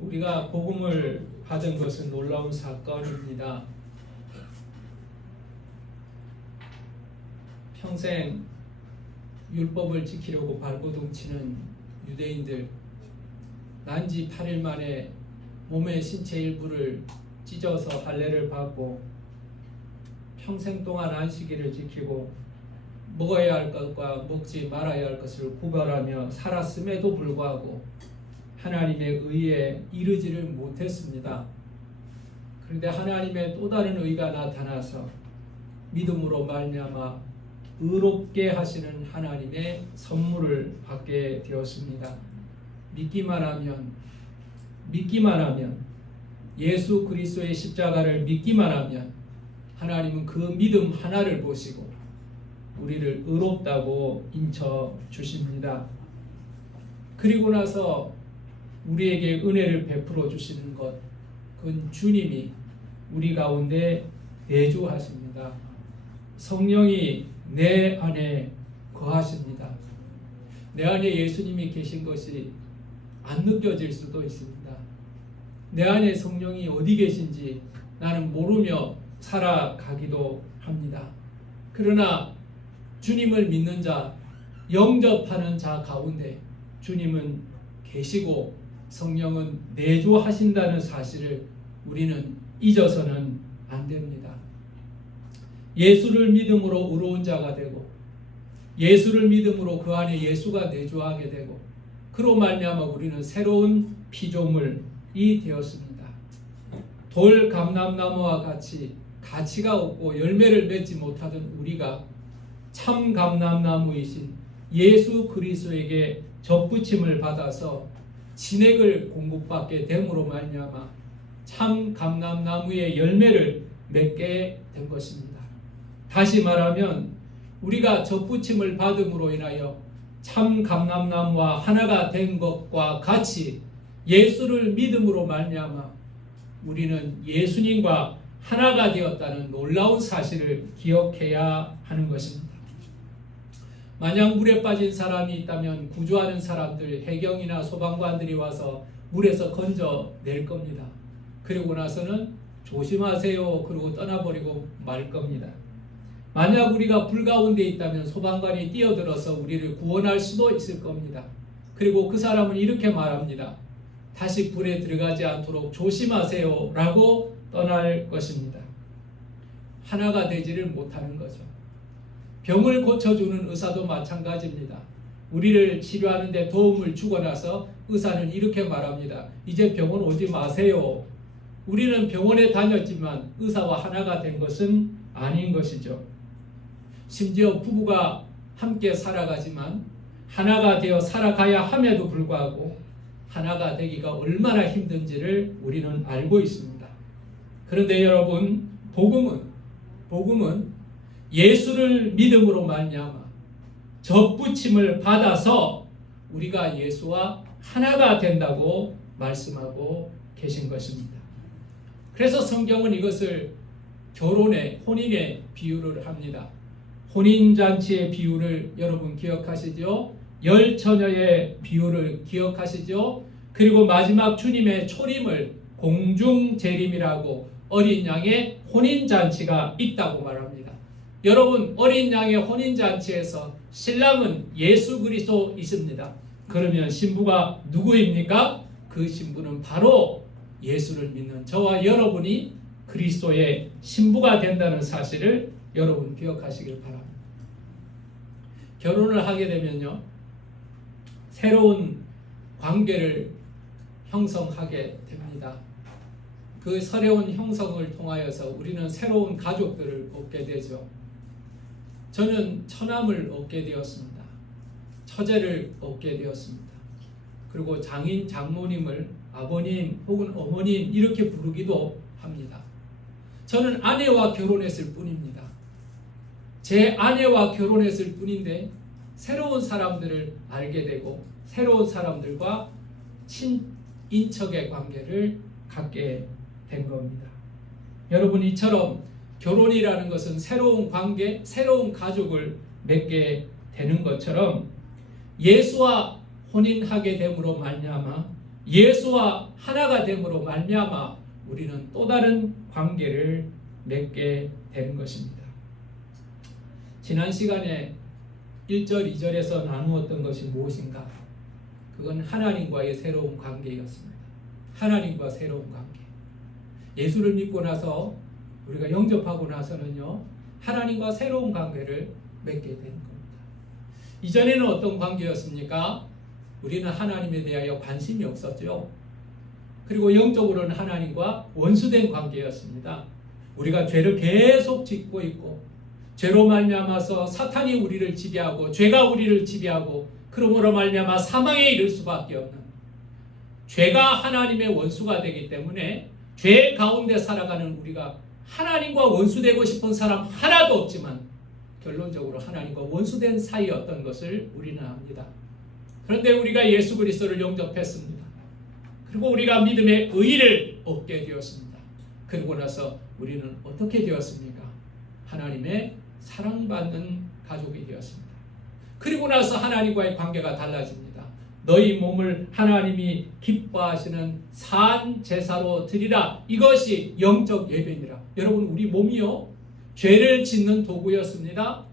우리가 복음을 받은 것은 놀라운 사건입니다. 평생 율법을 지키려고 발버둥치는 유대인들, 난지 8일 만에 몸의 신체 일부를 찢어서 할례를 받고 평생 동안 안식일을 지키고 먹어야 할 것과 먹지 말아야 할 것을 구별하며 살았음에도 불구하고 하나님의 의에 이르지를 못했습니다. 그런데 하나님의 또 다른 의가 나타나서 믿음으로 말미암아 의롭게 하시는 하나님의 선물을 받게 되었습니다. 믿기만 하면 예수 그리스도의 십자가를 믿기만 하면 하나님은 그 믿음 하나를 보시고 우리를 의롭다고 인쳐 주십니다. 그리고 나서 우리에게 은혜를 베풀어 주시는 것, 그건 주님이 우리 가운데 내주하십니다. 성령이 내 안에 거하십니다. 내 안에 예수님이 계신 것이 안 느껴질 수도 있습니다. 내 안에 성령이 어디 계신지 나는 모르며 살아가기도 합니다. 그러나 주님을 믿는 자, 영접하는 자 가운데 주님은 계시고 성령은 내주하신다는 사실을 우리는 잊어서는 안 됩니다. 예수를 믿음으로 의로운 자가 되고 예수를 믿음으로 그 안에 예수가 내주하게 되고 그로 말미암아 우리는 새로운 피조물이 되었습니다. 돌 감람나무와 같이 가치가 없고 열매를 맺지 못하던 우리가 참 감람나무이신 예수 그리스도에게 접붙임을 받아서 진액을 공급받게 됨으로 말미암아 참 감람나무의 열매를 맺게 된 것입니다. 다시 말하면 우리가 접붙임을 받음으로 인하여 참 감람나무와 하나가 된 것과 같이 예수를 믿음으로 말미암아 우리는 예수님과 하나가 되었다는 놀라운 사실을 기억해야 하는 것입니다. 만약 물에 빠진 사람이 있다면 구조하는 사람들, 해경이나 소방관들이 와서 물에서 건져낼 겁니다. 그리고 나서는 조심하세요 그러고 떠나버리고 말 겁니다. 만약 우리가 불 가운데 있다면 소방관이 뛰어들어서 우리를 구원할 수도 있을 겁니다. 그리고 그 사람은 이렇게 말합니다. 다시 불에 들어가지 않도록 조심하세요 라고 떠날 것입니다. 하나가 되지를 못하는 거죠. 병을 고쳐주는 의사도 마찬가지입니다. 우리를 치료하는 데 도움을 주고 나서 의사는 이렇게 말합니다. 이제 병원 오지 마세요. 우리는 병원에 다녔지만 의사와 하나가 된 것은 아닌 것이죠. 심지어 부부가 함께 살아가지만 하나가 되어 살아가야 함에도 불구하고 하나가 되기가 얼마나 힘든지를 우리는 알고 있습니다. 그런데 여러분, 복음은 예수를 믿음으로 말미암아 접붙임을 받아서 우리가 예수와 하나가 된다고 말씀하고 계신 것입니다. 그래서 성경은 이것을 혼인의 비유를 합니다. 혼인잔치의 비유를 여러분 기억하시죠? 열처녀의 비유를 기억하시죠? 그리고 마지막 주님의 초림을 공중재림이라고 어린 양의 혼인잔치가 있다고 말합니다. 여러분, 어린 양의 혼인잔치에서 신랑은 예수 그리스도이십니다. 그러면 신부가 누구입니까? 그 신부는 바로 예수를 믿는 저와 여러분이 그리스도의 신부가 된다는 사실을 여러분 기억하시길 바랍니다. 결혼을 하게 되면요, 새로운 관계를 형성하게 됩니다. 그 새로운 형성을 통하여서 우리는 새로운 가족들을 얻게 되죠. 저는 처남을 얻게 되었습니다. 처제를 얻게 되었습니다. 그리고 장인, 장모님을 아버님 혹은 어머님 이렇게 부르기도 합니다. 저는 아내와 결혼했을 뿐입니다. 제 아내와 결혼했을 뿐인데 새로운 사람들을 알게 되고 새로운 사람들과 친인척의 관계를 갖게 된 겁니다. 여러분, 이처럼 결혼이라는 것은 새로운 관계, 새로운 가족을 맺게 되는 것처럼 예수와 혼인하게 됨으로 말미암아 예수와 하나가 됨으로 말미암아 우리는 또 다른 관계를 맺게 되는 것입니다. 지난 시간에 1절, 2절에서 나누었던 것이 무엇인가? 그건 하나님과의 새로운 관계였습니다. 하나님과 새로운 관계. 예수를 믿고 나서 우리가 영접하고 나서는요, 하나님과 새로운 관계를 맺게 되는 겁니다. 이전에는 어떤 관계였습니까? 우리는 하나님에 대하여 관심이 없었죠. 그리고 영적으로는 하나님과 원수된 관계였습니다. 우리가 죄를 계속 짓고 있고 죄로 말미암아서 사탄이 우리를 지배하고 죄가 우리를 지배하고 그러므로 말미암아 사망에 이를 수밖에 없는, 죄가 하나님의 원수가 되기 때문에 죄 가운데 살아가는 우리가 하나님과 원수되고 싶은 사람 하나도 없지만 결론적으로 하나님과 원수된 사이였던 것을 우리는 압니다. 그런데 우리가 예수 그리스도를 영접했습니다. 그리고 우리가 믿음의 의의를 얻게 되었습니다. 그러고 나서 우리는 어떻게 되었습니까? 하나님의 사랑받는 가족이 되었습니다. 그리고 나서 하나님과의 관계가 달라집니다. 너희 몸을 하나님이 기뻐하시는 산 제사로 드리라. 이것이 영적 예배니라. 여러분, 우리 몸이요, 죄를 짓는 도구였습니다.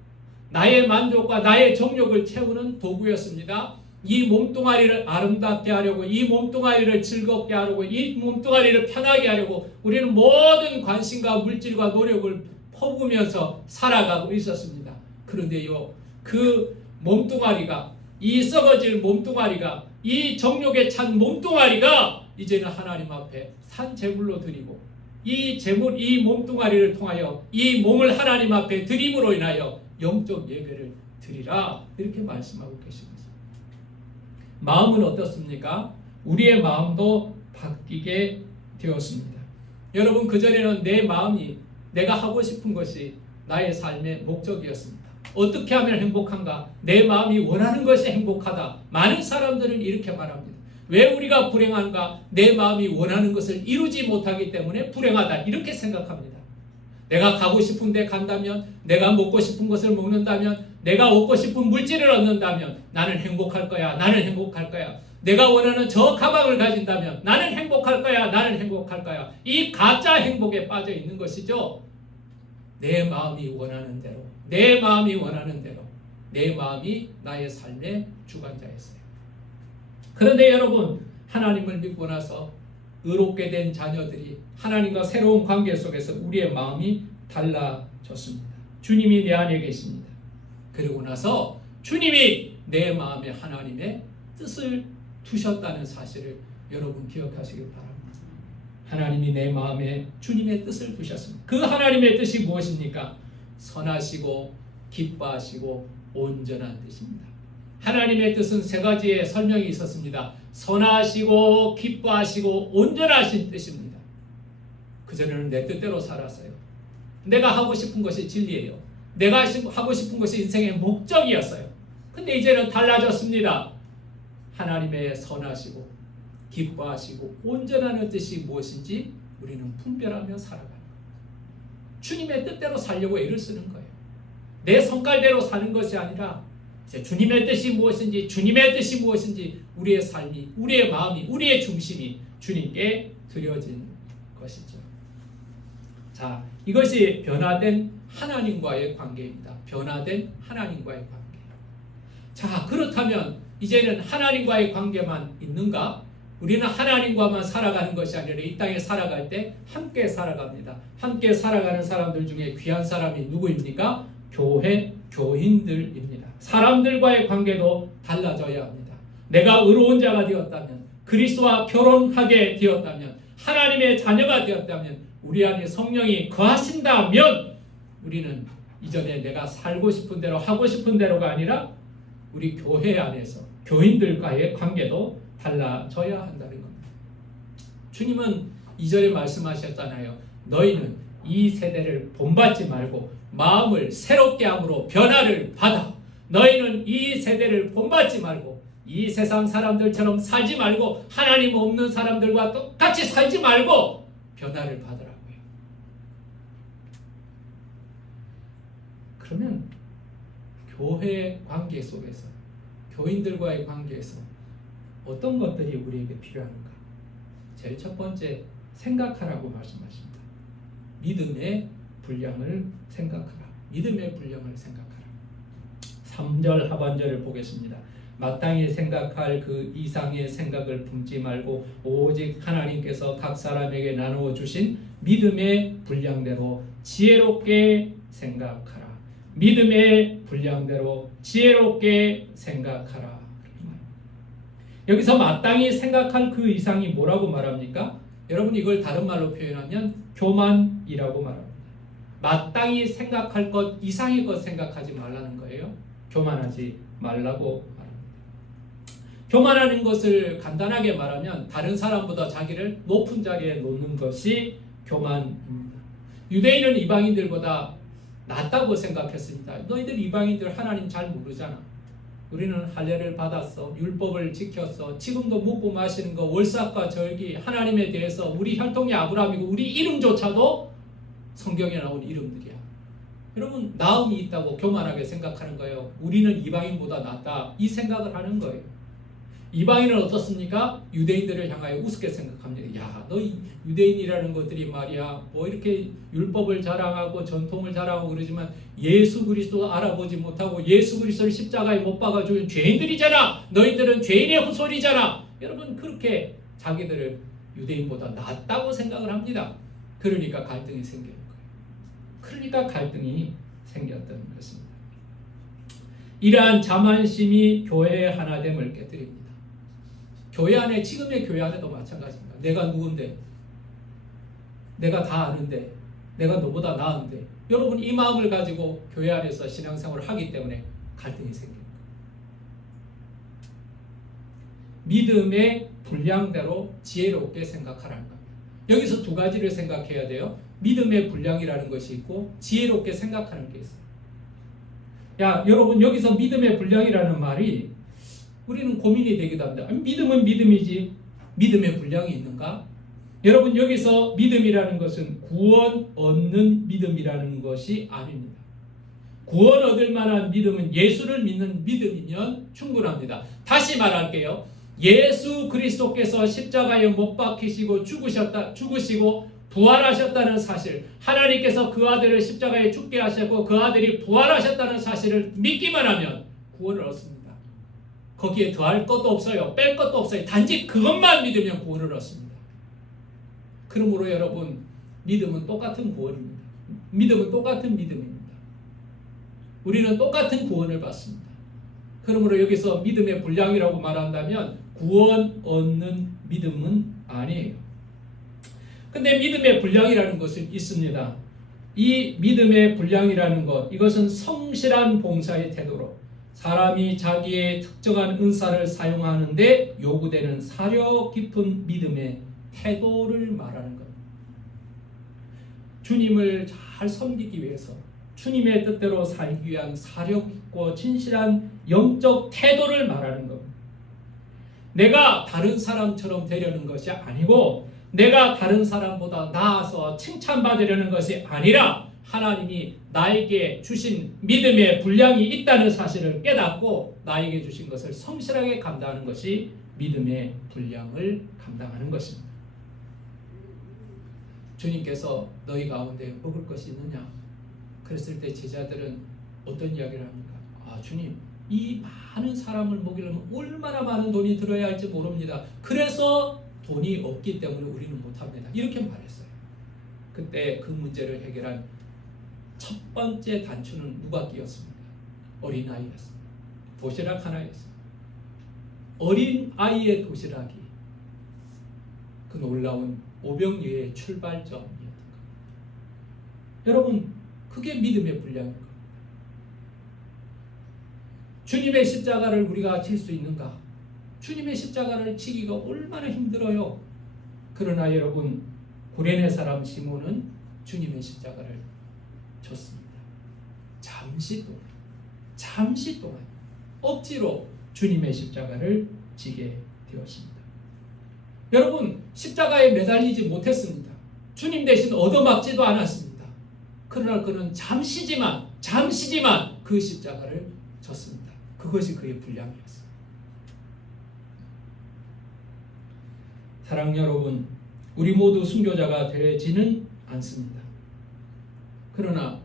나의 만족과 나의 정욕을 채우는 도구였습니다. 이 몸뚱아리를 아름답게 하려고, 이 몸뚱아리를 즐겁게 하려고, 이 몸뚱아리를 편하게 하려고 우리는 모든 관심과 물질과 노력을 퍼부으면서 살아가고 있었습니다. 그런데요, 그 몸뚱아리가, 이 썩어질 몸뚱아리가, 이 정욕에 찬 몸뚱아리가 이제는 하나님 앞에 산 제물로 드리고, 이 제물, 이 몸뚱아리를 통하여 이 몸을 하나님 앞에 드림으로 인하여 영적 예배를 드리라, 이렇게 말씀하고 계십니다. 마음은 어떻습니까? 우리의 마음도 바뀌게 되었습니다. 여러분, 그전에는 내 마음이, 내가 하고 싶은 것이 나의 삶의 목적이었습니다. 어떻게 하면 행복한가? 내 마음이 원하는 것이 행복하다. 많은 사람들은 이렇게 말합니다. 왜 우리가 불행한가? 내 마음이 원하는 것을 이루지 못하기 때문에 불행하다, 이렇게 생각합니다. 내가 가고 싶은 데 간다면, 내가 먹고 싶은 것을 먹는다면, 내가 얻고 싶은 물질을 얻는다면 나는 행복할 거야. 나는 행복할 거야. 내가 원하는 저 가방을 가진다면 나는 행복할 거야. 나는 행복할 거야. 이 가짜 행복에 빠져 있는 것이죠. 내 마음이 원하는 대로, 내 마음이 원하는 대로, 내 마음이 나의 삶의 주관자였어요. 그런데 여러분, 하나님을 믿고 나서 의롭게 된 자녀들이 하나님과 새로운 관계 속에서 우리의 마음이 달라졌습니다. 주님이 내 안에 계십니다. 그리고 나서 주님이 내 마음에 하나님의 뜻을 두셨다는 사실을 여러분 기억하시길 바랍니다. 하나님이 내 마음에 주님의 뜻을 두셨습니다. 그 하나님의 뜻이 무엇입니까? 선하시고 기뻐하시고 온전한 뜻입니다. 하나님의 뜻은 세 가지의 설명이 있었습니다. 선하시고 기뻐하시고 온전하신 뜻입니다. 그전에는 내 뜻대로 살았어요. 내가 하고 싶은 것이 진리예요. 내가 하고 싶은 것이 인생의 목적이었어요. 근데 이제는 달라졌습니다. 하나님의 선하시고 기뻐하시고 온전한 뜻이 무엇인지 우리는 분별하며 살아가는 거예요. 주님의 뜻대로 살려고 애를 쓰는 거예요. 내 성깔대로 사는 것이 아니라 주님의 뜻이 무엇인지, 주님의 뜻이 무엇인지 우리의 삶이, 우리의 마음이, 우리의 중심이 주님께 드려진 것이죠. 자, 이것이 변화된 하나님과의 관계입니다. 변화된 하나님과의 관계. 자, 그렇다면 이제는 하나님과의 관계만 있는가? 우리는 하나님과만 살아가는 것이 아니라 이 땅에 살아갈 때 함께 살아갑니다. 함께 살아가는 사람들 중에 귀한 사람이 누구입니까? 교회, 교인들입니다. 사람들과의 관계도 달라져야 합니다. 내가 의로운 자가 되었다면, 그리스도와 결혼하게 되었다면, 하나님의 자녀가 되었다면, 우리 안에 성령이 거하신다면 우리는 이전에 내가 살고 싶은 대로 하고 싶은 대로가 아니라 우리 교회 안에서 교인들과의 관계도 달라져야 한다는 겁니다. 주님은 이전에 말씀하셨잖아요. 너희는 이 세대를 본받지 말고 마음을 새롭게 함으로 변화를 받아. 너희는 이 세대를 본받지 말고 이 세상 사람들처럼 살지 말고 하나님 없는 사람들과 똑같이 살지 말고 변화를 받으라고요. 그러면 교회 관계 속에서, 교인들과의 관계에서 어떤 것들이 우리에게 필요한가? 제일 첫 번째, 생각하라고 말씀하십니다. 믿음의 분량을 생각하라. 믿음의 분량을 생각하라. 3절 하반절을 보겠습니다. 마땅히 생각할 그 이상의 생각을 품지 말고 오직 하나님께서 각 사람에게 나누어 주신 믿음의 분량대로 지혜롭게 생각하라. 믿음의 분량대로 지혜롭게 생각하라. 여기서 마땅히 생각할 그 이상이 뭐라고 말합니까? 여러분, 이걸 다른 말로 표현하면 교만이라고 말합니다. 마땅히 생각할 것 이상의 것 생각하지 말라는 거예요. 교만하지 말라고 말합니다. 교만하는 것을 간단하게 말하면 다른 사람보다 자기를 높은 자리에 놓는 것이 교만입니다. 유대인은 이방인들보다 낫다고 생각했습니다. 너희들 이방인들 하나님 잘 모르잖아. 우리는 할례를 받았어. 율법을 지켰어. 지금도 먹고 마시는 거, 월삭과 절기, 하나님에 대해서 우리 혈통이 아브라함이고 우리 이름조차도 성경에 나온 이름들이야. 여러분, 나음이 있다고 교만하게 생각하는 거예요. 우리는 이방인보다 낫다, 이 생각을 하는 거예요. 이방인은 어떻습니까? 유대인들을 향하여 우습게 생각합니다. 야, 너 유대인이라는 것들이 말이야, 뭐 이렇게 율법을 자랑하고 전통을 자랑하고 그러지만 예수 그리스도 알아보지 못하고 예수 그리스도를 십자가에 못 박아 죽은 죄인들이잖아. 너희들은 죄인의 후손이잖아. 여러분, 그렇게 자기들을 유대인보다 낫다고 생각을 합니다. 그러니까 갈등이 생기는 거예요. 그러니까 갈등이 생겼던 것입니다. 이러한 자만심이 교회의 하나됨을 깨뜨립니다. 교회 안에, 지금의 교회 안에도 마찬가지입니다. 내가 누군데, 내가 다 아는데, 내가 너보다 나은데, 여러분, 이 마음을 가지고 교회 안에서 신앙생활을 하기 때문에 갈등이 생깁니다. 믿음의 분량대로 지혜롭게 생각하라는 겁니다. 여기서 두 가지를 생각해야 돼요. 믿음의 분량이라는 것이 있고 지혜롭게 생각하는 게 있어요. 야, 여러분, 여기서 믿음의 분량이라는 말이 우리는 고민이 되기도 합니다. 믿음은 믿음이지 믿음의 분량이 있는가? 여러분, 여기서 믿음이라는 것은 구원 얻는 믿음이라는 것이 아닙니다. 구원 얻을 만한 믿음은 예수를 믿는 믿음이면 충분합니다. 다시 말할게요. 예수 그리스도께서 십자가에 못 박히시고 죽으시고 부활하셨다는 사실, 하나님께서 그 아들을 십자가에 죽게 하셨고 그 아들이 부활하셨다는 사실을 믿기만 하면 구원을 얻습니다. 거기에 더할 것도 없어요. 뺄 것도 없어요. 단지 그것만 믿으면 구원을 얻습니다. 그러므로 여러분, 믿음은 똑같은 구원입니다. 믿음은 똑같은 믿음입니다. 우리는 똑같은 구원을 받습니다. 그러므로 여기서 믿음의 분량이라고 말한다면 구원 얻는 믿음은 아니에요. 근데 믿음의 분량이라는 것은 있습니다. 이 믿음의 분량이라는 것, 이것은 성실한 봉사의 태도로 사람이 자기의 특정한 은사를 사용하는데 요구되는 사려 깊은 믿음의 태도를 말하는 것. 주님을 잘 섬기기 위해서 주님의 뜻대로 살기 위한 사려 깊고 진실한 영적 태도를 말하는 겁니다. 내가 다른 사람처럼 되려는 것이 아니고 내가 다른 사람보다 나아서 칭찬받으려는 것이 아니라 하나님이 나에게 주신 믿음의 분량이 있다는 사실을 깨닫고 나에게 주신 것을 성실하게 감당하는 것이 믿음의 분량을 감당하는 것입니다. 주님께서 너희 가운데 먹을 것이 있느냐? 그랬을 때 제자들은 어떤 이야기를 합니까? 아, 주님, 이 많은 사람을 먹이려면 얼마나 많은 돈이 들어야 할지 모릅니다. 그래서 돈이 없기 때문에 우리는 못합니다. 이렇게 말했어요. 그때 그 문제를 해결한 첫 번째 단추는 누가 끼었습니까? 어린아이였습니다. 도시락 하나였습니다. 어린아이의 도시락이 그 놀라운 오병이어의 출발점이었던 겁니다. 여러분, 그게 믿음의 분량인 겁니다. 주님의 십자가를 우리가 질 수 있는가? 주님의 십자가를 지기가 얼마나 힘들어요. 그러나 여러분, 구레네 사람 시몬은 주님의 십자가를 졌습니다. 잠시 동안 억지로 주님의 십자가를 지게 되었습니다. 여러분, 십자가에 매달리지 못했습니다. 주님 대신 얻어맞지도 않았습니다. 그러나 그는 잠시지만 그 십자가를 졌습니다. 그것이 그의 분량이었습니다. 사랑하는 여러분, 우리 모두 순교자가 되지는 않습니다. 그러나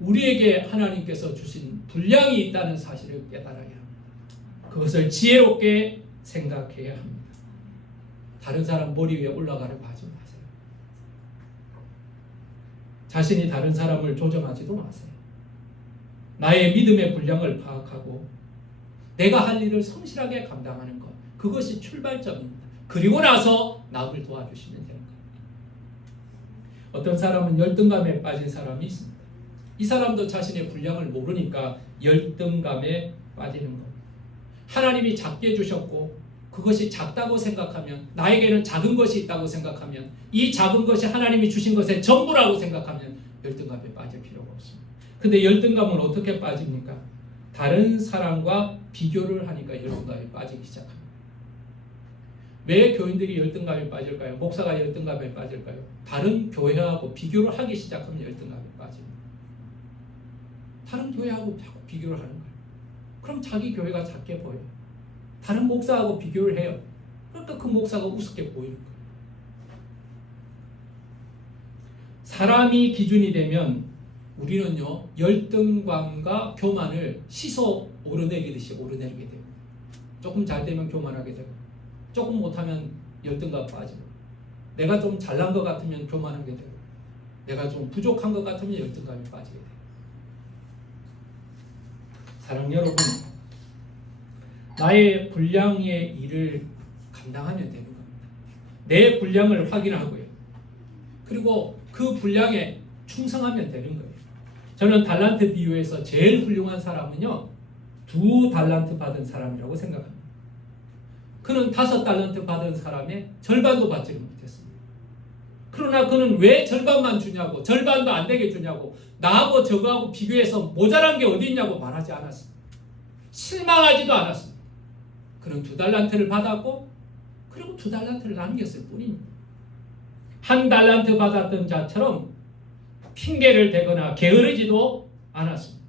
우리에게 하나님께서 주신 분량이 있다는 사실을 깨달아야 합니다. 그것을 지혜롭게 생각해야 합니다. 다른 사람 머리 위에 올라가려고 하지 마세요. 자신이 다른 사람을 조정하지도 마세요. 나의 믿음의 분량을 파악하고 내가 할 일을 성실하게 감당하는 것, 그것이 출발점입니다. 그리고 나서 남을 도와주시면 되는 겁니다. 어떤 사람은 열등감에 빠진 사람이 있습니다. 이 사람도 자신의 분량을 모르니까 열등감에 빠지는 겁니다. 하나님이 작게 주셨고 그것이 작다고 생각하면, 나에게는 작은 것이 있다고 생각하면, 이 작은 것이 하나님이 주신 것의 전부라고 생각하면 열등감에 빠질 필요가 없습니다. 근데 열등감은 어떻게 빠집니까? 다른 사람과 비교를 하니까 열등감에 빠지기 시작합니다. 왜 교인들이 열등감에 빠질까요? 목사가 열등감에 빠질까요? 다른 교회하고 비교를 하기 시작하면 열등감에 빠집니다. 다른 교회하고 자꾸 비교를 하는 거예요. 그럼 자기 교회가 작게 보여요. 다른 목사하고 비교를 해요. 그러니까 그 목사가 우습게 보이는 거예요. 사람이 기준이 되면 우리는요, 열등감과 교만을 시소 오르내리듯이 오르내리게 돼요. 조금 잘 되면 교만하게 되고, 조금 못하면 열등감 빠지고, 내가 좀 잘난 것 같으면 교만하게 되고, 내가 좀 부족한 것 같으면 열등감이 빠지게 돼요. 사랑하는 여러분, 나의 분량의 일을 감당하면 되는 겁니다. 내 분량을 확인하고요. 그리고 그 분량에 충성하면 되는 거예요. 저는 달란트 비유에서 제일 훌륭한 사람은요, 2달란트 받은 사람이라고 생각합니다. 그는 5달란트 받은 사람의 절반도 받지를 못했습니다. 그러나 그는 왜 절반만 주냐고, 절반도 안 되게 주냐고, 나하고 저거하고 비교해서 모자란 게 어디 있냐고 말하지 않았습니다. 실망하지도 않았습니다. 그는 2달란트를 받았고, 그리고 2달란트를 남겼을 뿐입니다. 1달란트 받았던 자처럼 핑계를 대거나 게으르지도 않았습니다.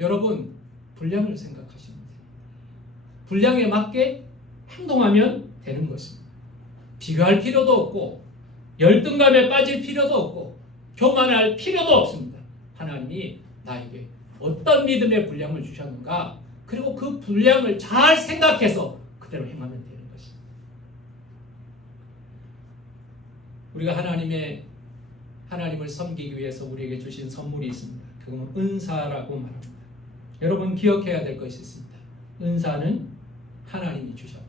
여러분, 분량을 생각하시면 됩니다. 분량에 맞게 행동하면 되는 것입니다. 비교할 필요도 없고, 열등감에 빠질 필요도 없고, 교만할 필요도 없습니다. 하나님이 나에게 어떤 믿음의 분량을 주셨는가, 그리고 그 분량을 잘 생각해서 그대로 행하면 되는 것입니다. 우리가 하나님을 섬기기 위해서 우리에게 주신 선물이 있습니다. 그건 은사라고 말합니다. 여러분 기억해야 될 것이 있습니다. 은사는 하나님이 주셨다.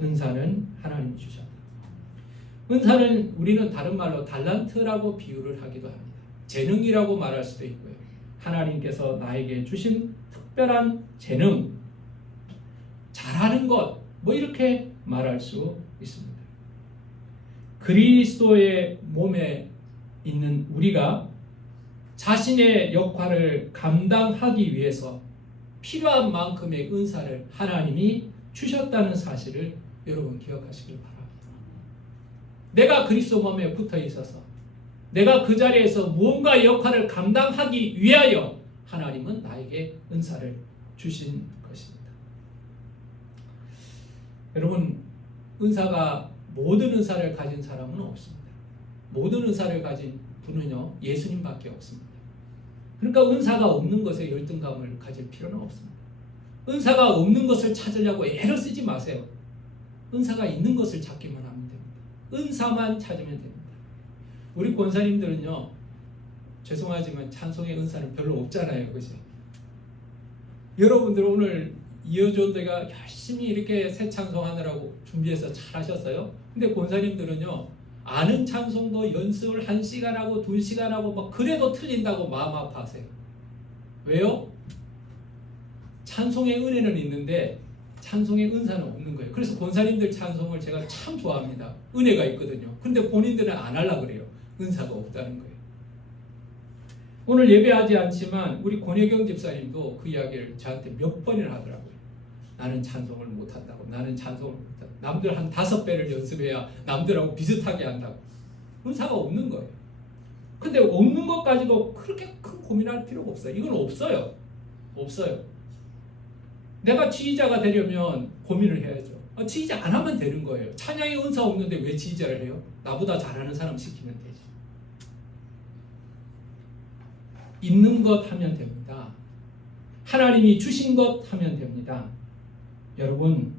은사는 하나님이 주셨다. 은사는 우리는 다른 말로 달란트라고 비유를 하기도 합니다. 재능이라고 말할 수도 있고요. 하나님께서 나에게 주신 특별한 재능, 잘하는 것, 뭐 이렇게 말할 수 있습니다. 그리스도의 몸에 있는 우리가 자신의 역할을 감당하기 위해서 필요한 만큼의 은사를 하나님이 주셨다는 사실을 여러분 기억하시길 바랍니다. 내가 그리스도 몸에 붙어 있어서 내가 그 자리에서 무언가 역할을 감당하기 위하여 하나님은 나에게 은사를 주신 것입니다. 여러분, 은사가 모든 은사를 가진 사람은 없습니다. 모든 은사를 가진 분은요, 예수님밖에 없습니다. 그러니까 은사가 없는 것에 열등감을 가질 필요는 없습니다. 은사가 없는 것을 찾으려고 애를 쓰지 마세요. 은사가 있는 것을 찾기만 하면 됩니다. 은사만 찾으면 됩니다. 우리 권사님들은요, 죄송하지만 찬송의 은사는 별로 없잖아요. 그죠? 여러분들 오늘 이어존대가 열심히 이렇게 새 찬송하느라고 준비해서 잘 하셨어요. 근데 권사님들은요, 아는 찬송도 연습을 1시간 하고 2시간 하고 막 그래도 틀린다고 마음 아파하세요. 왜요? 찬송의 은혜는 있는데 찬송의 은사는 없는 거예요. 그래서 권사님들 찬송을 제가 참 좋아합니다. 은혜가 있거든요. 근데 본인들은 안 하려고 그래요. 은사가 없다는 거예요. 오늘 예배하지 않지만 우리 권혜경 집사님도 그 이야기를 저한테 몇 번이나 하더라고요. 나는 찬송을 못한다고. 나는 찬송을 못한다고. 남들 한 5배를 연습해야 남들하고 비슷하게 한다고. 은사가 없는 거예요. 근데 없는 것 가지고 그렇게 큰 고민할 필요가 없어요. 이건 없어요. 없어요. 내가 지휘자가 되려면 고민을 해야죠. 지휘자 안 하면 되는 거예요. 찬양에 은사 없는데 왜 지휘자를 해요? 나보다 잘하는 사람 시키면 되지. 있는 것 하면 됩니다. 하나님이 주신 것 하면 됩니다. 여러분,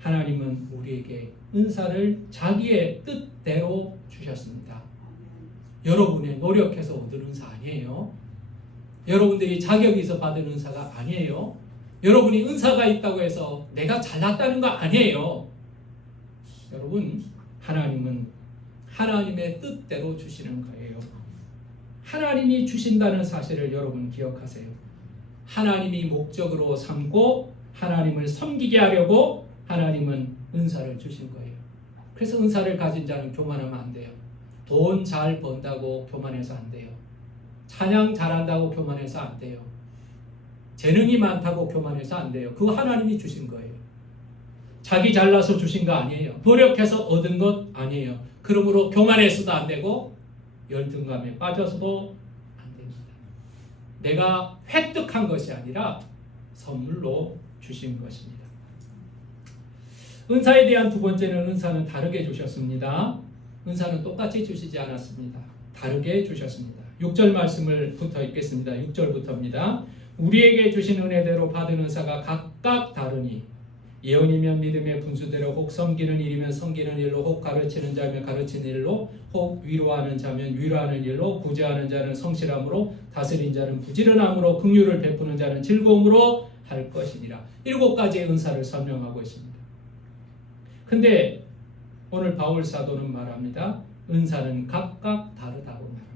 하나님은 우리에게 은사를 자기의 뜻대로 주셨습니다. 여러분의 노력해서 얻은 은사 아니에요. 여러분들이 자격이 있어 받은 은사가 아니에요. 여러분이 은사가 있다고 해서 내가 잘났다는 거 아니에요. 여러분, 하나님은 하나님의 뜻대로 주시는 거예요. 하나님이 주신다는 사실을 여러분 기억하세요. 하나님이 목적으로 삼고 하나님을 섬기게 하려고 하나님은 은사를 주신 거예요. 그래서 은사를 가진 자는 교만하면 안 돼요. 돈 잘 번다고 교만해서 안 돼요. 찬양 잘한다고 교만해서 안 돼요. 재능이 많다고 교만해서 안 돼요. 그거 하나님이 주신 거예요. 자기 잘나서 주신 거 아니에요. 노력해서 얻은 것 아니에요. 그러므로 교만해서도 안 되고 열등감에 빠져서도 안 됩니다. 내가 획득한 것이 아니라 선물로 주신 것입니다. 은사에 대한 두 번째는 은사는 다르게 주셨습니다. 은사는 똑같이 주시지 않았습니다. 다르게 주셨습니다. 6절 말씀을 붙어 읽겠습니다. 6절부터입니다. 우리에게 주신 은혜대로 받은 은사가 각각 다르니 예언이면 믿음의 분수대로 혹 섬기는 일이면 섬기는 일로 혹 가르치는 자면 가르치는 일로 혹 위로하는 자면 위로하는 일로 구제하는 자는 성실함으로 다스린 자는 부지런함으로 긍휼을 베푸는 자는 즐거움으로 할 것이니라. 7가지의 은사를 설명하고 있습니다. 근데 오늘 바울 사도는 말합니다. 은사는 각각 다르다고 말합니다.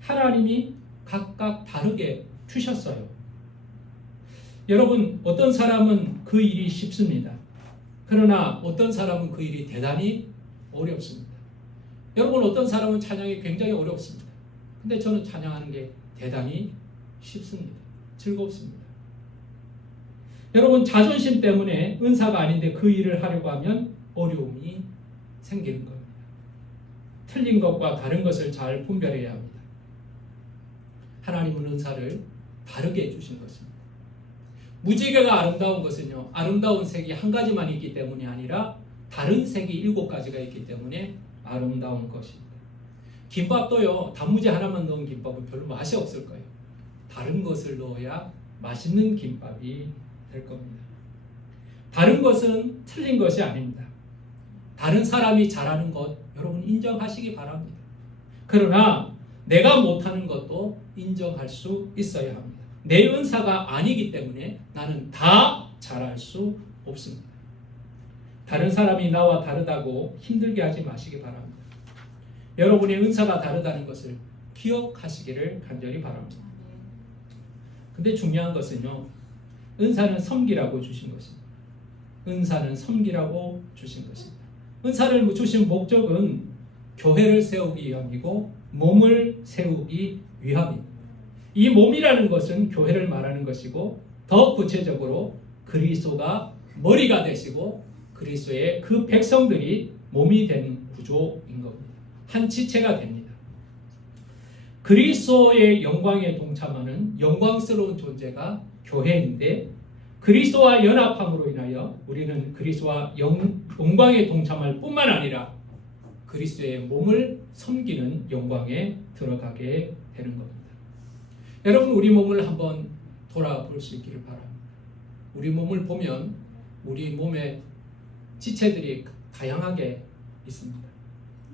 하나님이 각각 다르게 주셨어요. 여러분, 어떤 사람은 그 일이 쉽습니다. 그러나 어떤 사람은 그 일이 대단히 어렵습니다. 여러분, 어떤 사람은 찬양이 굉장히 어렵습니다. 근데 저는 찬양하는 게 대단히 쉽습니다. 즐겁습니다. 여러분, 자존심 때문에 은사가 아닌데 그 일을 하려고 하면 어려움이 생기는 겁니다. 틀린 것과 다른 것을 잘 분별해야 합니다. 하나님은 은사를 다르게 주신 것입니다. 무지개가 아름다운 것은요, 아름다운 색이 한 가지만 있기 때문이 아니라 다른 색이 7가지가 있기 때문에 아름다운 것입니다. 김밥도요, 단무지 하나만 넣은 김밥은 별로 맛이 없을 거예요. 다른 것을 넣어야 맛있는 김밥이 될 겁니다. 다른 것은 틀린 것이 아닙니다. 다른 사람이 잘하는 것 여러분 인정하시기 바랍니다. 그러나 내가 못하는 것도 인정할 수 있어야 합니다. 내 은사가 아니기 때문에 나는 다 잘할 수 없습니다. 다른 사람이 나와 다르다고 힘들게 하지 마시기 바랍니다. 여러분의 은사가 다르다는 것을 기억하시기를 간절히 바랍니다. 근데 중요한 것은요, 은사는 섬기라고 주신 것입니다. 은사는 섬기라고 주신 것입니다. 은사를 주신 목적은 교회를 세우기 위함이고 몸을 세우기 위함입니다. 이 몸이라는 것은 교회를 말하는 것이고 더 구체적으로 그리스도가 머리가 되시고 그리스도의 그 백성들이 몸이 되는 구조인 겁니다. 한 지체가 됩니다. 그리스도의 영광에 동참하는 영광스러운 존재가 교회인데 그리스도와 연합함으로 인하여 우리는 그리스도와 영광에 동참할 뿐만 아니라 그리스도의 몸을 섬기는 영광에 들어가게 되는 겁니다. 여러분, 우리 몸을 한번 돌아볼 수 있기를 바랍니다. 우리 몸을 보면 우리 몸의 지체들이 다양하게 있습니다.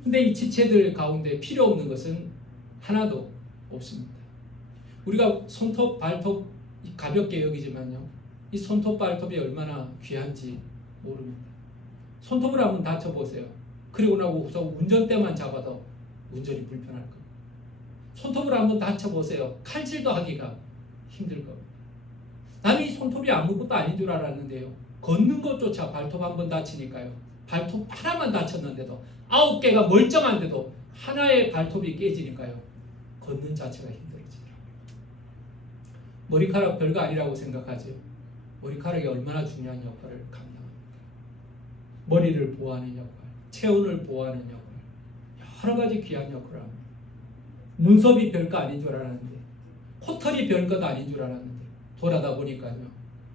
근데 이 지체들 가운데 필요 없는 것은 하나도 없습니다. 우리가 손톱, 발톱 가볍게 여기지만요, 이 손톱, 발톱이 얼마나 귀한지 모릅니다. 손톱을 한번 다쳐보세요. 그리고 나서 운전대만 잡아도 운전이 불편할 겁니다. 손톱을 한번 다쳐보세요. 칼질도 하기가 힘들 겁니다. 나는 이 손톱이 아무것도 아닌 줄 알았는데요, 걷는 것조차 발톱 한번 다치니까요, 발톱 하나만 다쳤는데도 9개가 멀쩡한데도 하나의 발톱이 깨지니까요, 걷는 자체가 힘들어지더라고요. 머리카락 별거 아니라고 생각하죠. 머리카락이 얼마나 중요한 역할을 감당합니까? 머리를 보호하는 역할, 체온을 보호하는 역할, 여러 가지 귀한 역할을 합니다. 눈썹이 별거 아닌 줄 알았는데, 코털이 별것 아닌 줄 알았는데 돌아다 보니까요,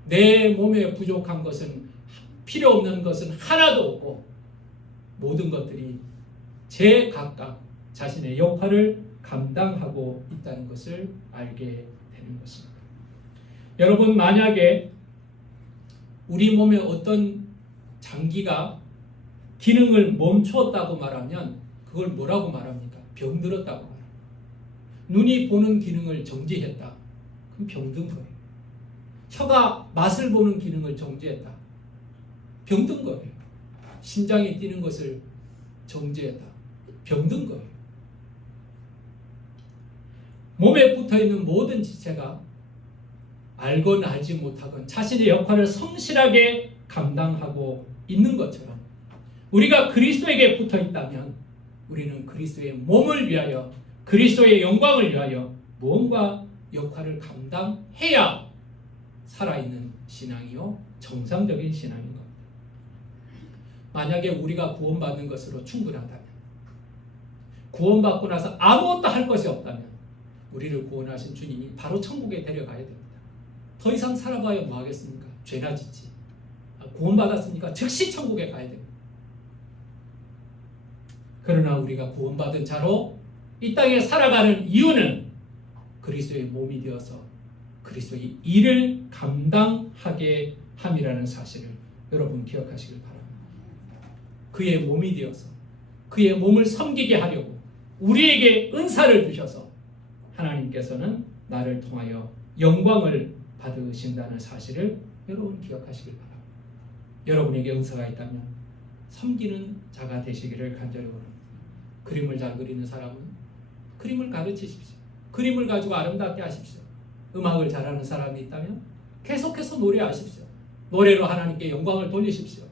내 몸에 부족한 것은 필요 없는 것은 하나도 없고 모든 것들이 제각각 자신의 역할을 감당하고 있다는 것을 알게 되는 것입니다. 여러분, 만약에 우리 몸에 어떤 장기가 기능을 멈추었다고 말하면 그걸 뭐라고 말합니까? 병들었다고 말합니다. 눈이 보는 기능을 정지했다. 그럼 병든 거예요. 혀가 맛을 보는 기능을 정지했다. 병든 거예요. 심장이 뛰는 것을 정지했다. 병든 거예요. 몸에 붙어있는 모든 지체가 알건 알지 못하건 자신의 역할을 성실하게 감당하고 있는 것처럼 우리가 그리스도에게 붙어있다면 우리는 그리스도의 몸을 위하여 그리스도의 영광을 위하여 무언가 역할을 감당해야 살아있는 신앙이요 정상적인 신앙인 겁니다. 만약에 우리가 구원받는 것으로 충분하다면, 구원받고 나서 아무것도 할 것이 없다면 우리를 구원하신 주님이 바로 천국에 데려가야 됩니다. 더 이상 살아봐야 뭐 하겠습니까? 죄나 짓지. 구원받았으니까 즉시 천국에 가야 됩니다. 그러나 우리가 구원받은 자로 이 땅에 살아가는 이유는 그리스도의 몸이 되어서 그리스도의 일을 감당하게 함이라는 사실을 여러분 기억하시길 바랍니다. 그의 몸이 되어서 그의 몸을 섬기게 하려고 우리에게 은사를 주셔서 하나님께서는 나를 통하여 영광을 받으신다는 사실을 여러분 기억하시길 바랍니다. 여러분에게 은사가 있다면 섬기는 자가 되시기를 간절히 원합니다. 그림을 잘 그리는 사람은 그림을 가르치십시오. 그림을 가지고 아름답게 하십시오. 음악을 잘하는 사람이 있다면 계속해서 노래하십시오. 노래로 하나님께 영광을 돌리십시오.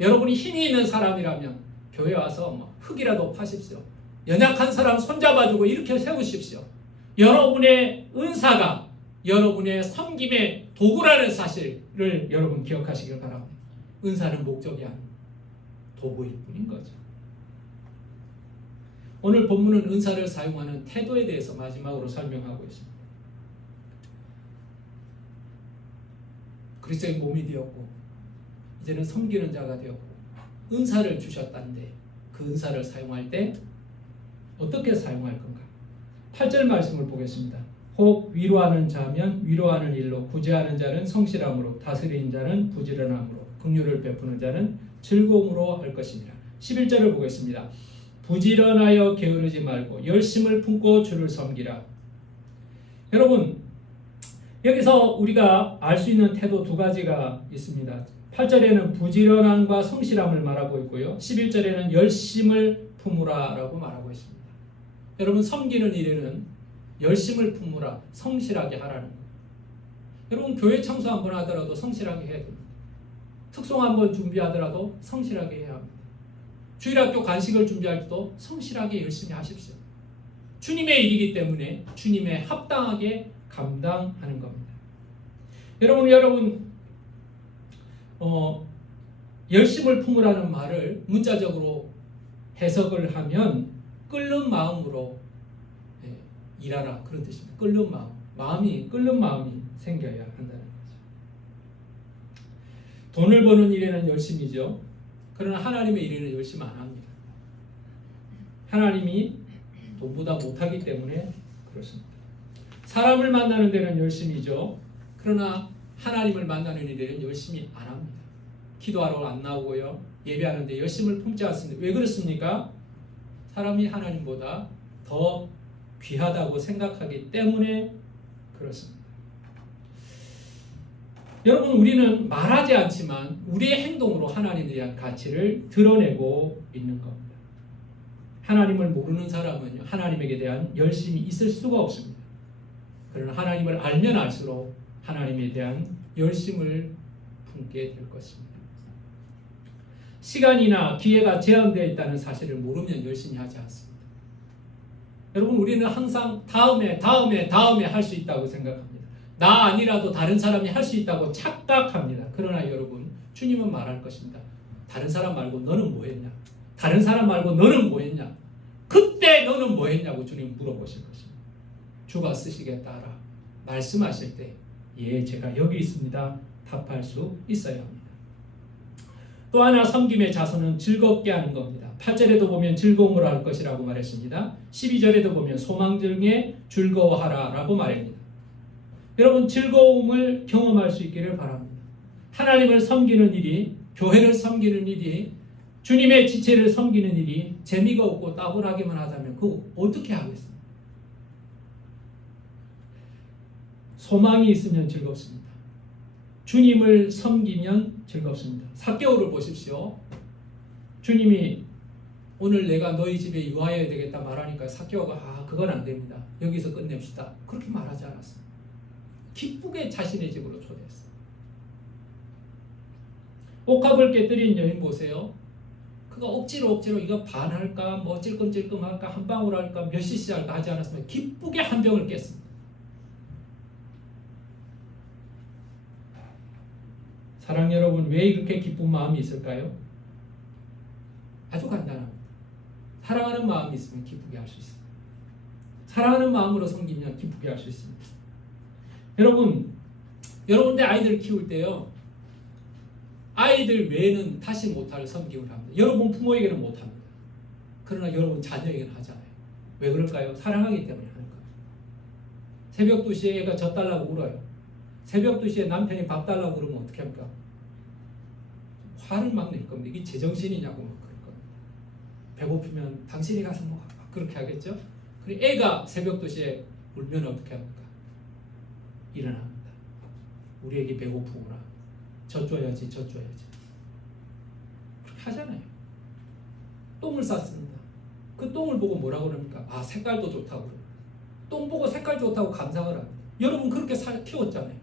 여러분이 힘이 있는 사람이라면 교회 와서 흙이라도 파십시오. 연약한 사람 손잡아주고 이렇게 세우십시오. 여러분의 은사가 여러분의 섬김의 도구라는 사실을 여러분 기억하시길 바랍니다. 은사는 목적이 아닌 도구일 뿐인 거죠. 오늘 본문은 은사를 사용하는 태도에 대해서 마지막으로 설명하고 있습니다. 그리스도의 몸이 되었고 이제는 섬기는 자가 되었고 은사를 주셨다는데 그 은사를 사용할 때 어떻게 사용할 건가? 8절 말씀을 보겠습니다. 혹 위로하는 자면 위로하는 일로, 구제하는 자는 성실함으로, 다스리는 자는 부지런함으로, 긍휼을 베푸는 자는 즐거움으로 할 것입니다. 11절을 보겠습니다. 부지런하여 게으르지 말고 열심을 품고 주를 섬기라. 여러분, 여기서 우리가 알 수 있는 태도 두 가지가 있습니다. 8절에는 부지런함과 성실함을 말하고 있고요. 11절에는 열심을 품으라 라고 말하고 있습니다. 여러분, 섬기는 일에는 열심을 품으라, 성실하게 하라는 거예요. 여러분, 교회 청소 한번 하더라도 성실하게 해야 됩니다. 특송 한번 준비하더라도 성실하게 해야 합니다. 주일학교 간식을 준비할 때도 성실하게 열심히 하십시오. 주님의 일이기 때문에 주님에 합당하게 감당하는 겁니다. 여러분, 열심을 품으라는 말을 문자적으로 해석을 하면 끓는 마음으로 일하라 그런 뜻입니다. 끓는 마음, 끓는 마음이 생겨야 한다는 거죠. 돈을 버는 일에는 열심이죠. 그러나 하나님의 일에는 열심 안 합니다. 하나님이 돈보다 못하기 때문에 그렇습니다. 사람을 만나는 데는 열심이죠. 그러나 하나님을 만나는 일에는 열심히 안 합니다. 기도하러 안 나오고요. 예배하는데 열심을 품지 않습니다. 왜 그렇습니까? 사람이 하나님보다 더 귀하다고 생각하기 때문에 그렇습니다. 여러분, 우리는 말하지 않지만 우리의 행동으로 하나님에 대한 가치를 드러내고 있는 겁니다. 하나님을 모르는 사람은 하나님에게 대한 열심이 있을 수가 없습니다. 그러나 하나님을 알면 알수록 하나님에 대한 열심을 품게 될 것입니다. 시간이나 기회가 제한되어 있다는 사실을 모르면 열심히 하지 않습니다. 여러분, 우리는 항상 다음에 할 수 있다고 생각합니다. 나 아니라도 다른 사람이 할 수 있다고 착각합니다. 그러나 여러분, 주님은 말할 것입니다. 다른 사람 말고 너는 뭐 했냐? 다른 사람 말고 너는 뭐 했냐? 그때 너는 뭐 했냐고 주님 물어보실 것입니다. 주가 쓰시겠다라 말씀하실 때 예, 제가 여기 있습니다. 답할 수 있어야 합니다. 또 하나 섬김의 자손은 즐겁게 하는 겁니다. 8절에도 보면 즐거움으로 할 것이라고 말했습니다. 12절에도 보면 소망 중에 즐거워하라 라고 말합니다. 여러분 즐거움을 경험할 수 있기를 바랍니다. 하나님을 섬기는 일이, 교회를 섬기는 일이, 주님의 지체를 섬기는 일이 재미가 없고 따분하기만 하다면 그거 어떻게 하겠습니까? 소망이 있으면 즐겁습니다. 주님을 섬기면 즐겁습니다. 삭개오를 보십시오. 주님이 오늘 내가 너희 집에 유하여야 되겠다 말하니까 삭개오가 그건 안 됩니다. 여기서 끝냅시다. 그렇게 말하지 않았습니다. 기쁘게 자신의 집으로 초대했어요. 옥합을 깨뜨린 여인 보세요. 그가 억지로 이거 반할까 뭐 찔끔찔끔 할까 한 방울 할까 몇 cc 할까 하지 않았으면 기쁘게 한 병을 깼습니다. 사랑 여러분, 왜 이렇게 기쁜 마음이 있을까요? 아주 간단합니다. 사랑하는 마음이 있으면 기쁘게 할 수 있습니다. 사랑하는 마음으로 섬기면 기쁘게 할 수 있습니다. 여러분들 아이들 키울 때요, 아이들 외에는 다시 못할 섬김을 합니다. 여러분 부모에게는 못합니다. 그러나 여러분 자녀에게는 하잖아요. 왜 그럴까요? 사랑하기 때문에 하는 거예요. 새벽 2시에 애가 젖 달라고 울어요. 새벽 2시에 남편이 밥 달라고 그러면 어떻게 합니까? 화를 막 낼 겁니다. 이게 제정신이냐고 막 그럴 겁니다. 배고프면 당신이 가서 먹어. 그렇게 하겠죠? 그리고 애가 새벽 2시에 울면 어떻게 합니까? 일어납니다. 우리 애기 배고프구나. 젖줘야지. 그렇게 하잖아요. 똥을 쌌습니다. 그 똥을 보고 뭐라고 그럽니까? 색깔도 좋다고 그럽니다. 똥 보고 색깔 좋다고 감상을 합니다. 여러분 그렇게 키웠잖아요.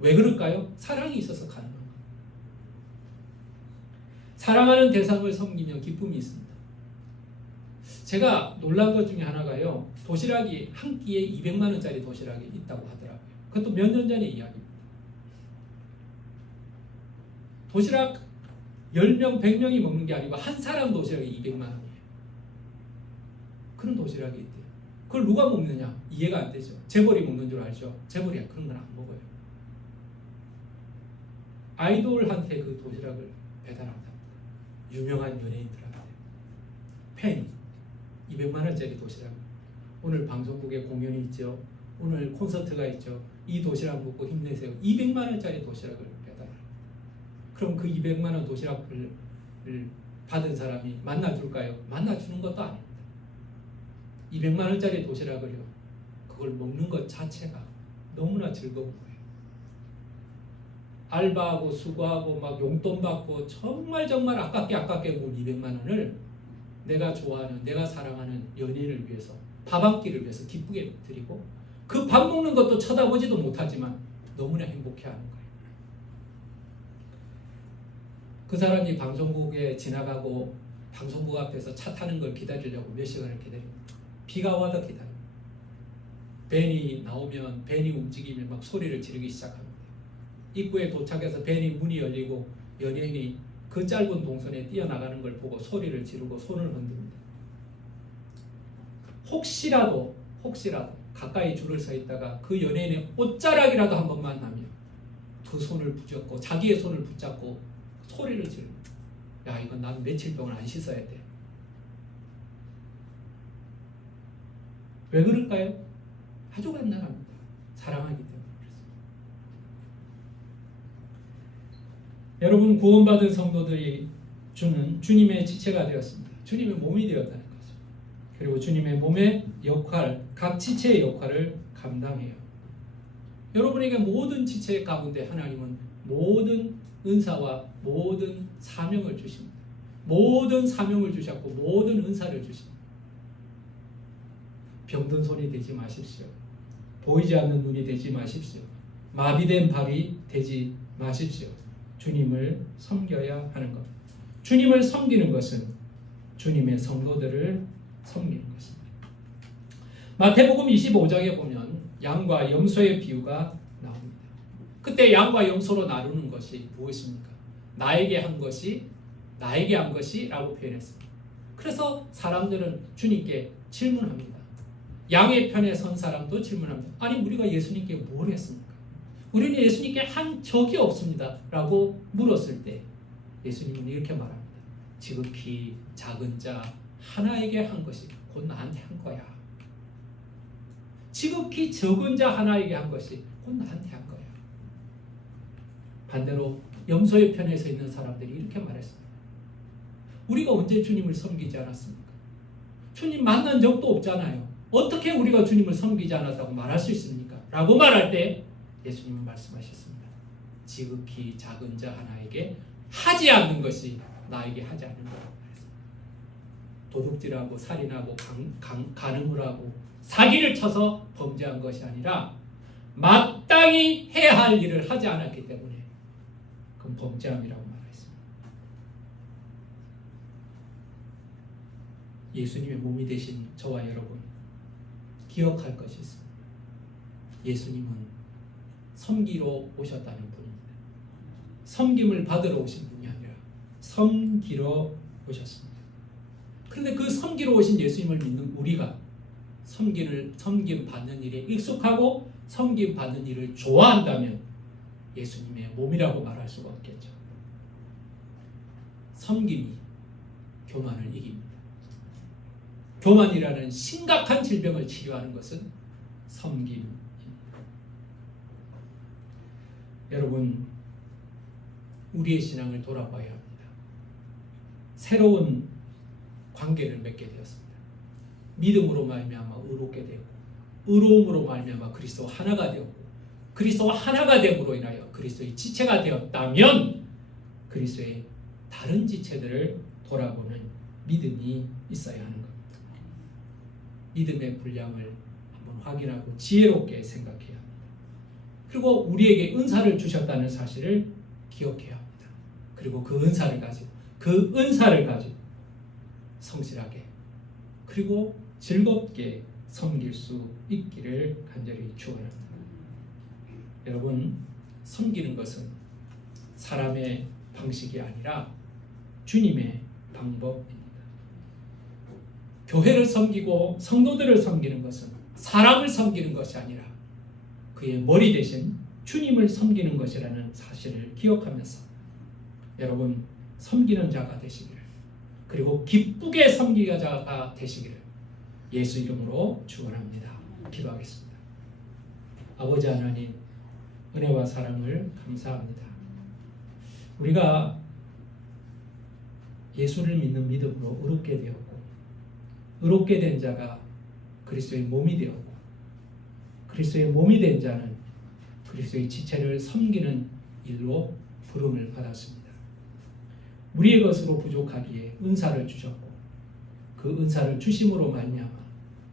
왜 그럴까요? 사랑이 있어서 가는 겁니다. 사랑하는 대상을 섬기면 기쁨이 있습니다. 제가 놀란 것 중에 하나가요, 도시락이 한 끼에 200만 원짜리 도시락이 있다고 하더라고요. 그것도 몇 년 전의 이야기입니다. 도시락 10명, 100명이 먹는 게 아니고 한 사람 도시락이 200만 원이에요. 그런 도시락이 있대요. 그걸 누가 먹느냐? 이해가 안 되죠. 재벌이 먹는 줄 알죠? 재벌이 그런 건 안 먹어요. 아이돌한테 그 도시락을 배달한답니다. 유명한 연예인들한테. 팬이 200만 원짜리 도시락. 오늘 방송국에 공연이 있죠. 오늘 콘서트가 있죠. 이 도시락 먹고 힘내세요. 200만 원짜리 도시락을 배달합니다. 그럼 그 200만 원 도시락을 받은 사람이 만나줄까요? 만나주는 것도 아닙니다. 200만 원짜리 도시락을요, 그걸 먹는 것 자체가 너무나 즐거운 거예요. 알바하고 수고하고 막 용돈 받고 정말 아깝게 모은 200만 원을 내가 좋아하는, 내가 사랑하는 연인을 위해서, 밥 한 끼를 위해서 기쁘게 드리고, 그 밥 먹는 것도 쳐다보지도 못하지만 너무나 행복해하는 거예요. 그 사람이 방송국에 지나가고 방송국 앞에서 차 타는 걸 기다리려고 몇 시간을 기다립니다. 비가 와도 기다립니다. 밴이 나오면, 밴이 움직이면 막 소리를 지르기 시작합니다. 입구에 도착해서 밴이 문이 열리고 연예인이 그 짧은 동선에 뛰어나가는 걸 보고 소리를 지르고 손을 흔듭니다. 혹시라도 가까이 줄을 서 있다가 그 연예인의 옷자락이라도 한 번만 나면 그 손을 붙잡고, 자기의 손을 붙잡고 소리를 지릅니다. 야, 이건 난 며칠 동안 안 씻어야 돼. 왜 그럴까요? 아주 간단합니다. 사랑하기 때문에 그렇습니다. 여러분, 구원받은 성도들이 주는 주님의 지체가 되었습니다. 주님의 몸이 되었다는 거죠. 그리고 주님의 몸의 역할, 각 지체의 역할을 감당해요. 여러분에게 모든 지체 가운데 하나님은 모든 은사와 모든 사명을 주십니다. 모든 사명을 주셨고 모든 은사를 주십니다. 병든 손이 되지 마십시오. 보이지 않는 눈이 되지 마십시오. 마비된 발이 되지 마십시오. 주님을 섬겨야 하는 것. 주님을 섬기는 것은 주님의 성도들을 섬기는 것입니다. 마태복음 25장에 보면 양과 염소의 비유가 나옵니다. 그때 양과 염소로 나누는 것이 무엇입니까? 나에게 한 것이 나에게 한 것이라고 표현했습니다. 그래서 사람들은 주님께 질문합니다. 양의 편에 선 사람도 질문합니다. 아니, 우리가 예수님께 뭘 했습니까? 우리는 예수님께 한 적이 없습니다 라고 물었을 때 예수님은 이렇게 말합니다. 지극히 작은 자 하나에게 한 것이 곧 나한테 한 거야. 지극히 적은 자 하나에게 한 것이 곧 나한테 한 거야. 반대로 염소의 편에 서 있는 사람들이 이렇게 말했습니다. 우리가 언제 주님을 섬기지 않았습니까? 주님 만난 적도 없잖아요. 어떻게 우리가 주님을 섬기지 않았다고 말할 수 있습니까? 라고 말할 때 예수님은 말씀하셨습니다. 지극히 작은 자 하나에게 하지 않는 것이 나에게 하지 않는 거라고 말했습니다. 도둑질하고 살인하고 간음을 하고 사기를 쳐서 범죄한 것이 아니라 마땅히 해야 할 일을 하지 않았기 때문에 그건 범죄함이라고 말했습니다. 예수님의 몸이 되신 저와 여러분 기억할 것이 있습니다. 예수님은 섬기러 오셨다는 분입니다. 섬김을 받으러 오신 분이 아니라 섬기러 오셨습니다. 그런데 그 섬기러 오신 예수님을 믿는 우리가 섬김 받는 일에 익숙하고 섬김 받는 일을 좋아한다면 예수님의 몸이라고 말할 수가 없겠죠. 섬김이 교만을 이깁니다. 교만이라는 심각한 질병을 치료하는 것은 섬김입니다. 여러분, 우리의 신앙을 돌아봐야 합니다. 새로운 관계를 맺게 되었습니다. 믿음으로 말미암아 의롭게 되고, 의로움으로 말미암아 그리스도와 하나가 되었고, 그리스도와 하나가 됨으로 인하여 그리스도의 지체가 되었다면 그리스도의 다른 지체들을 돌아보는 믿음이 있어야 하는 겁니다. 믿음의 분량을 한번 확인하고 지혜롭게 생각해야 합니다. 그리고 우리에게 은사를 주셨다는 사실을 기억해야 합니다. 그리고 그 은사를 가지고 성실하게 그리고 즐겁게 섬길 수 있기를 간절히 축원합니다. 여러분, 섬기는 것은 사람의 방식이 아니라 주님의 방법입니다. 교회를 섬기고 성도들을 섬기는 것은 사람을 섬기는 것이 아니라 그의 머리 대신 주님을 섬기는 것이라는 사실을 기억하면서 여러분 섬기는 자가 되시기를, 그리고 기쁘게 섬기는 자가 되시기를 예수 이름으로 축원합니다. 기도하겠습니다. 아버지 하나님, 은혜와 사랑을 감사합니다. 우리가 예수를 믿는 믿음으로 의롭게 되었고, 의롭게 된 자가 그리스도의 몸이 되었고, 그리스도의 몸이 된 자는 그리스도의 지체를 섬기는 일로 부름을 받았습니다. 우리의 것으로 부족하기에 은사를 주셨고, 그 은사를 주심으로 말미암아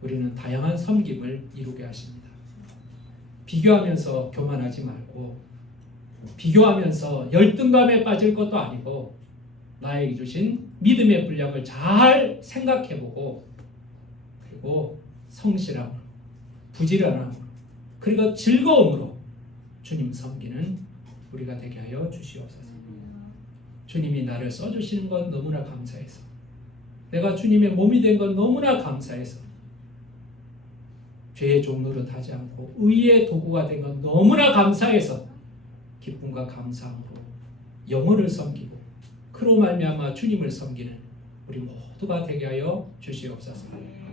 우리는 다양한 섬김을 이루게 하십니다. 비교하면서 교만하지 말고, 비교하면서 열등감에 빠질 것도 아니고, 나에게 주신 믿음의 분량을 잘 생각해보고, 그리고 성실함으로, 부지런함으로, 그리고 즐거움으로 주님 섬기는 우리가 되게 하여 주시옵소서. 주님이 나를 써주시는 것 너무나 감사해서, 내가 주님의 몸이 된 것 너무나 감사해서, 죄의 종노릇 하지 않고 의의 도구가 된 것 너무나 감사해서 기쁨과 감사함으로 영혼을 섬기고 그로 말미암아 주님을 섬기는 우리 모두가 되게 하여 주시옵소서.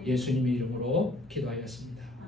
예수님의 이름으로 기도하였습니다.